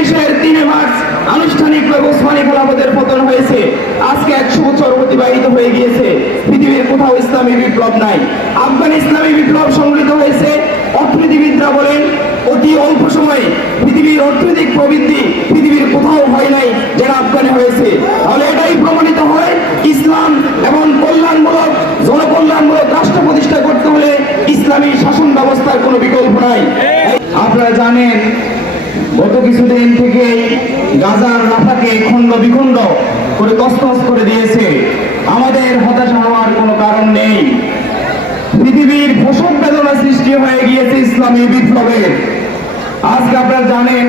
1924-এর 3 March আনুষ্ঠানিকভাবে ওসমানী খেলাফতের পতন হয়েছে। আজকে 100 বছর অতিবাহিত হয়ে গিয়েছে। পৃথিবীর কোথাও ইসলামী বিপ্লব নাই। আফগান ইসলামী বিপ্লব সংঘটিত হয়েছে। অর্থনীতিবিদরা বলেন অতি অল্প সময়ে পৃথিবীর অর্থনৈতিক প্রবৃদ্ধি পৃথিবীর কোথাও হয় নাই যেটা আফগানে হয়েছে। তাহলে এটাই প্রমাণিত হয় ইসলাম এবং কল্যাণমূলক জনকল্যাণমূলক রাষ্ট্র প্রতিষ্ঠা করতে হলে ইসলামী শাসন ব্যবস্থার কোনো বিকল্প নাই। আপনারা জানেন গত কিছুদিন থেকে গাজার রাফাকে খণ্ড বিখণ্ড করে তছনছ করে দিয়েছে। আমাদের হতাশা হওয়ার কোনো কারণ নেই। পৃথিবীর প্রসব বেদনা সৃষ্টি হয়ে গিয়েছে ইসলামী বিপ্লবের। আজকে আপনারা জানেন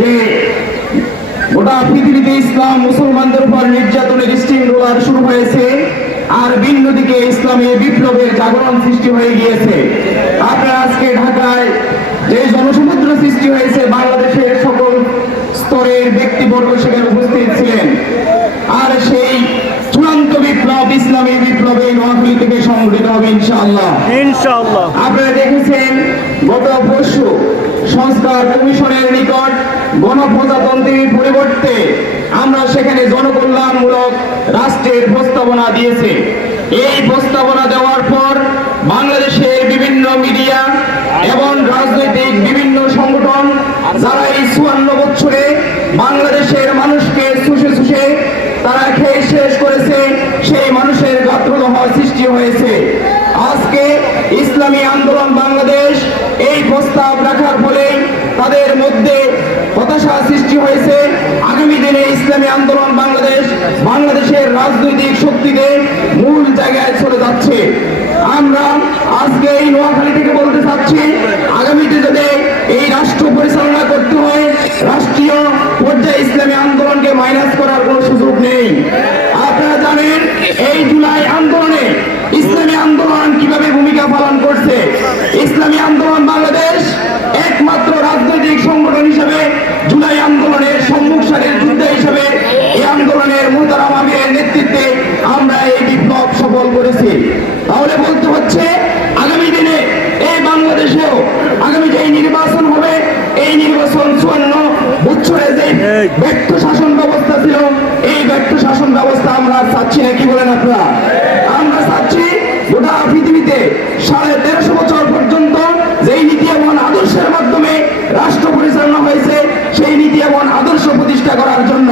যে গোটা পৃথিবীতে ইসলাম মুসলমানদের উপর নির্যাতনের স্টিম রোলার শুরু হয়েছে, আর ভিন্ন দিকে ইসলামী বিপ্লবের জাগরণ সৃষ্টি হয়ে গিয়েছে। আপনারা আজকে ঢাকায় যে জনসমুদ্র সৃষ্টি হয়েছে, বাংলাদেশের সকল স্তরের ব্যক্তিবর্গ সেখানে উপস্থিত ছিলেন। আর সেই চূড়ান্ত বিপ্লব ইসলামী বিপ্লবে নোয়াখালী থেকে সংগঠিত হবে ইনশাআল্লাহ। আপনারা দেখেছেন গত পরশু সংস্কার কমিশনের নিকট গণপ্রজাতন্ত্রের পরিবর্তে আমরা সেখানে জনকল্যাণমূলক রাষ্ট্রের প্রস্তাবনা দিয়েছে। এই প্রস্তাবনা দেওয়ার পর বাংলাদেশের বিভিন্ন মিডিয়া এবং রাজনৈতিক বিভিন্ন সংগঠন যারা এই 54 বছরে বাংলাদেশের মানুষকে চুষে চুষে তারা খেয়ে শেষ করেছে, সেই মানুষের গাত্রদাহ সৃষ্টি হয়েছে। আজকে ইসলামী আন্দোলন বাংলাদেশ এই প্রস্তাব রাখার ফলে তাদের মধ্যে হতাশা সৃষ্টি হয়েছে। আগামী দিনে ইসলামী আন্দোলন বাংলাদেশ বাংলাদেশের রাজনৈতিক শক্তিতে মূল জায়গায় চলে যাচ্ছে। আমরা আজকে এই নোয়াখালী থেকে বলতে চাচ্ছি, আগামীতে যদি এই রাষ্ট্র পরিচালনা করতে হয়, রাষ্ট্রীয় পর্যায়ে ইসলামী আন্দোলনকে মাইনাস করার কোনো সুযোগ নেই। আপনারা জানেন এই জুলাই আন্দোলনে ইসলামী আন্দোলন কিভাবে ভূমিকা পালন করছে। ইসলামী আন্দোলন বাংলাদেশ একমাত্র রাজনৈতিক সংগঠন হিসেবে জুলাই আন্দোলনের সম্মুখ সারির যোদ্ধা হিসেবে এই আন্দোলনের মোহতারাম আমিরের নেতৃত্বে আমরা এই বিপ্লব সফল করেছি। তাহলে বলতে হচ্ছে আগামী দিনে এই বাংলাদেশেও আগামী যে নির্বাচন হবে, এই নির্বাচন 54 বছরে যে ব্যর্থ শাসন ব্যবস্থা ছিল, এই ব্যর্থ শাসন ব্যবস্থা আমরা চাচ্ছি না। কি বলেন আপনারা? আমরা চাচ্ছি গোটা পৃথিবীতে 1350 বছর পর্যন্ত যেই নীতি এবং আদর্শের মাধ্যমে রাষ্ট্র পরিচালনা হয়েছে, সেই নীতি এবং আদর্শ প্রতিষ্ঠা করার জন্য।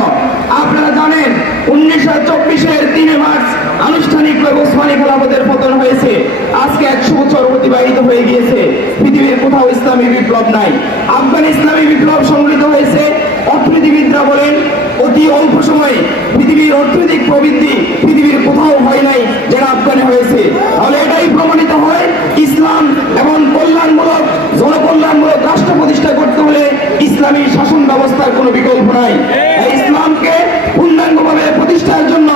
আপনারা জানেন 1924-এর 3 মার্চ আনুষ্ঠানিকভাবে ওসমানী খেলাফতের পতন হয়েছে। আজকে 100 বছর অতিবাহিত হয়ে গিয়েছে। পৃথিবীর কোথাও ইসলামী বিপ্লব নাই। আফগান ইসলামী বিপ্লব সংঘটিত হয়েছে। অর্থনীতিবিদরা বলেন অতি অল্প সময়ে পৃথিবীর অর্থনৈতিক প্রবৃদ্ধি পৃথিবীর কোথাও হয় নাই যেটা আফগানে হয়েছে। তাহলে এটাই প্রমাণিত হয় ইসলাম এবং কল্যাণমূলক জনকল্যাণমূলক রাষ্ট্র প্রতিষ্ঠা করতে হলে ইসলামী শাসন ব্যবস্থার কোনো বিকল্প নাই। ইসলামকে পূর্ণাঙ্গভাবে প্রতিষ্ঠার জন্য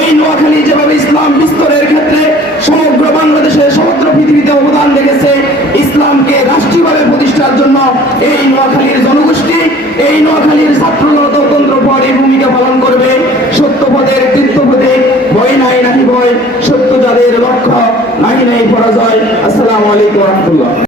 এই নোয়াখালী যেভাবে ইসলাম বিস্তারের ক্ষেত্রে সমগ্র বাংলাদেশে সমগ্র পৃথিবীতে অবদান রেখেছে, ইসলামকে রাষ্ট্রীয়ভাবে প্রতিষ্ঠার জন্য এই নোয়াখালীর জনগোষ্ঠী, এই নোয়াখালীর ছাত্র গণতন্ত্র পরে ভূমিকা পালন করবে। সত্য পথের তীর্থ পথে ভয় নাই নাহি ভয়, সত্য যাদের লক্ষ্য নাহি নাই পরাজয়। আসসালামু আলাইকুম ওয়া রাহমাতুল্লাহ।